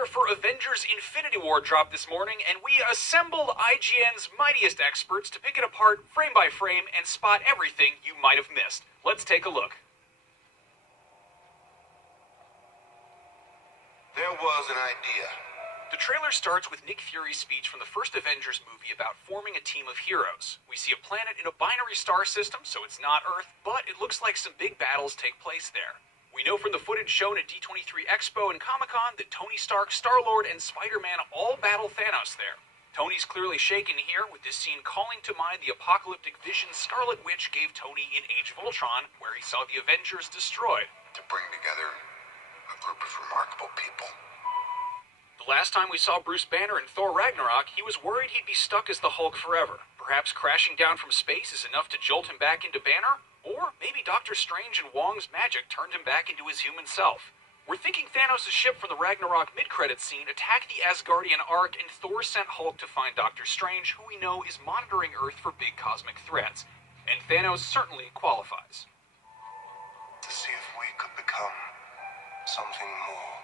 trailer for Avengers Infinity War dropped this morning, and we assembled IGN's mightiest experts to pick it apart frame by frame and spot everything you might have missed. Let's take a look. There was an idea. The trailer starts with Nick Fury's speech from the first Avengers movie about forming a team of heroes. We see a planet in a binary star system, so it's not Earth, but it looks like some big battles take place there. We know from the footage shown at D23 Expo and Comic-Con that Tony Stark, Star-Lord, and Spider-Man all battle Thanos there. Tony's clearly shaken here, with this scene calling to mind the apocalyptic vision Scarlet Witch gave Tony in Age of Ultron, where he saw the Avengers destroyed. To bring together a group of remarkable people. The last time we saw Bruce Banner in Thor Ragnarok, he was worried he'd be stuck as the Hulk forever. Perhaps crashing down from space is enough to jolt him back into Banner? Or maybe Doctor Strange and Wong's magic turned him back into his human self. We're thinking Thanos' ship from the Ragnarok mid-credits scene attacked the Asgardian Ark, and Thor sent Hulk to find Doctor Strange, who we know is monitoring Earth for big cosmic threats. And Thanos certainly qualifies. To see if we could become something more.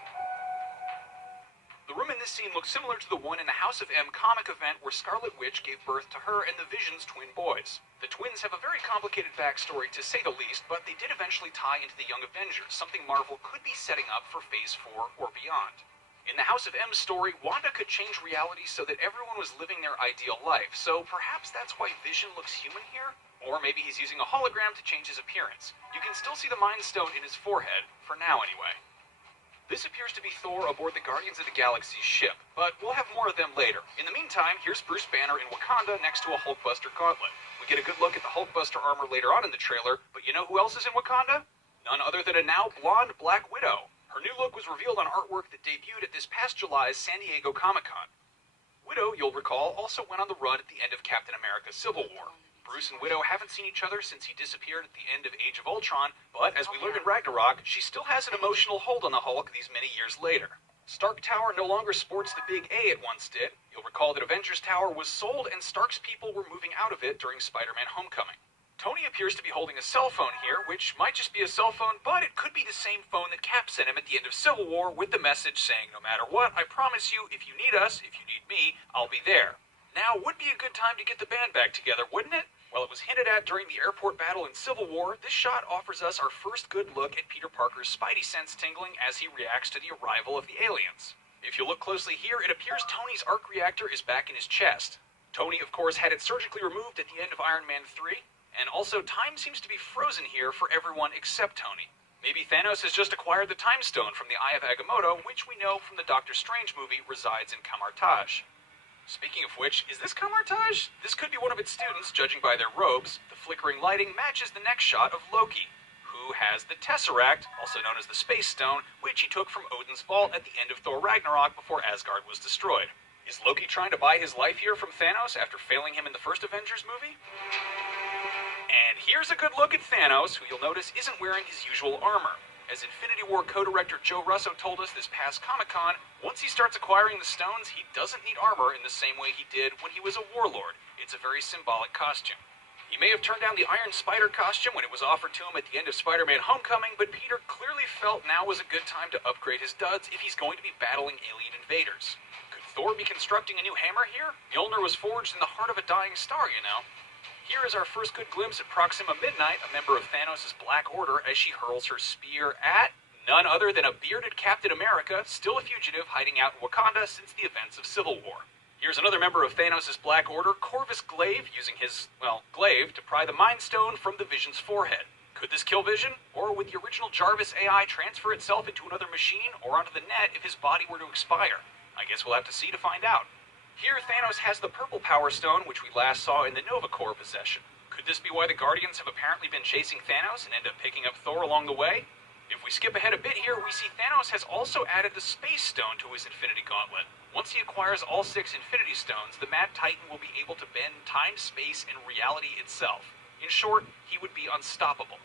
The room in this scene looks similar to the one in the House of M comic event where Scarlet Witch gave birth to her and the Vision's twin boys. The twins have a very complicated backstory to say the least, but they did eventually tie into the Young Avengers, something Marvel could be setting up for Phase 4 or beyond. In the House of M story, Wanda could change reality so that everyone was living their ideal life, so perhaps that's why Vision looks human here? Or maybe he's using a hologram to change his appearance. You can still see the Mind Stone in his forehead, for now anyway. This appears to be Thor aboard the Guardians of the Galaxy ship, but we'll have more of them later. In the meantime, here's Bruce Banner in Wakanda next to a Hulkbuster gauntlet. We get a good look at the Hulkbuster armor later on in the trailer, but you know who else is in Wakanda? None other than a now blonde Black Widow. Her new look was revealed on artwork that debuted at this past July's San Diego Comic-Con. Widow, you'll recall, also went on the run at the end of Captain America: Civil War. Bruce and Widow haven't seen each other since he disappeared at the end of Age of Ultron, but as we learned in Ragnarok, she still has an emotional hold on the Hulk these many years later. Stark Tower no longer sports the big A it once did. You'll recall that Avengers Tower was sold and Stark's people were moving out of it during Spider-Man Homecoming. Tony appears to be holding a cell phone here, which might just be a cell phone, but it could be the same phone that Cap sent him at the end of Civil War with the message saying, no matter what, I promise you, if you need us, if you need me, I'll be there. Now would be a good time to get the band back together, wouldn't it? While it was hinted at during the airport battle in Civil War, this shot offers us our first good look at Peter Parker's Spidey sense tingling as he reacts to the arrival of the aliens. If you look closely here, it appears Tony's arc reactor is back in his chest. Tony, of course, had it surgically removed at the end of Iron Man 3, and also time seems to be frozen here for everyone except Tony. Maybe Thanos has just acquired the Time Stone from the Eye of Agamotto, which we know from the Doctor Strange movie resides in Camartage. Speaking of which, is this Camartage? This could be one of its students, judging by their robes. The flickering lighting matches the next shot of Loki, who has the Tesseract, also known as the Space Stone, which he took from Odin's vault at the end of Thor Ragnarok before Asgard was destroyed. Is Loki trying to buy his life here from Thanos after failing him in the first Avengers movie? And here's a good look at Thanos, who you'll notice isn't wearing his usual armor. As Infinity War co-director Joe Russo told us this past Comic-Con, once he starts acquiring the stones, he doesn't need armor in the same way he did when he was a warlord. It's a very symbolic costume. He may have turned down the Iron Spider costume when it was offered to him at the end of Spider-Man Homecoming, but Peter clearly felt now was a good time to upgrade his duds if he's going to be battling alien invaders. Could Thor be constructing a new hammer here? Mjolnir was forged in the heart of a dying star, you know. Here is our first good glimpse at Proxima Midnight, a member of Thanos' Black Order, as she hurls her spear at none other than a bearded Captain America, still a fugitive hiding out in Wakanda since the events of Civil War. Here's another member of Thanos' Black Order, Corvus Glaive, using his, glaive to pry the Mind Stone from the Vision's forehead. Could this kill Vision? Or would the original Jarvis AI transfer itself into another machine or onto the net if his body were to expire? I guess we'll have to see to find out. Here, Thanos has the purple Power Stone, which we last saw in the Nova Corps possession. Could this be why the Guardians have apparently been chasing Thanos and end up picking up Thor along the way? If we skip ahead a bit here, we see Thanos has also added the Space Stone to his Infinity Gauntlet. Once he acquires all 6 Infinity Stones, the Mad Titan will be able to bend time, space, and reality itself. In short, he would be unstoppable.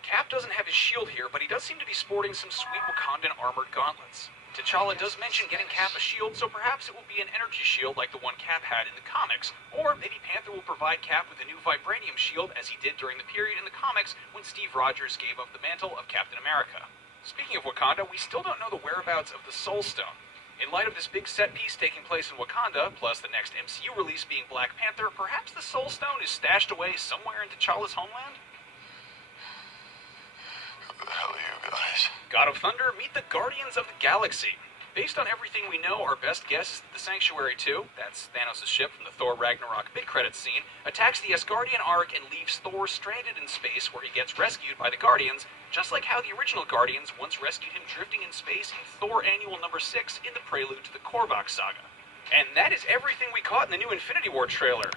Cap doesn't have his shield here, but he does seem to be sporting some sweet Wakandan armored gauntlets. T'Challa does mention getting Cap a shield, so perhaps it will be an energy shield like the one Cap had in the comics. Or maybe Panther will provide Cap with a new vibranium shield, as he did during the period in the comics when Steve Rogers gave up the mantle of Captain America. Speaking of Wakanda, we still don't know the whereabouts of the Soul Stone. In light of this big set piece taking place in Wakanda, plus the next MCU release being Black Panther, perhaps the Soul Stone is stashed away somewhere in T'Challa's homeland? Who the hell are you guys? God of Thunder, meet the Guardians of the Galaxy. Based on everything we know, our best guess is that the Sanctuary 2, that's Thanos' ship from the Thor Ragnarok mid-credits scene, attacks the Asgardian Ark and leaves Thor stranded in space where he gets rescued by the Guardians, just like how the original Guardians once rescued him drifting in space in Thor Annual number 6 in the prelude to the Korvac saga. And that is everything we caught in the new Infinity War trailer.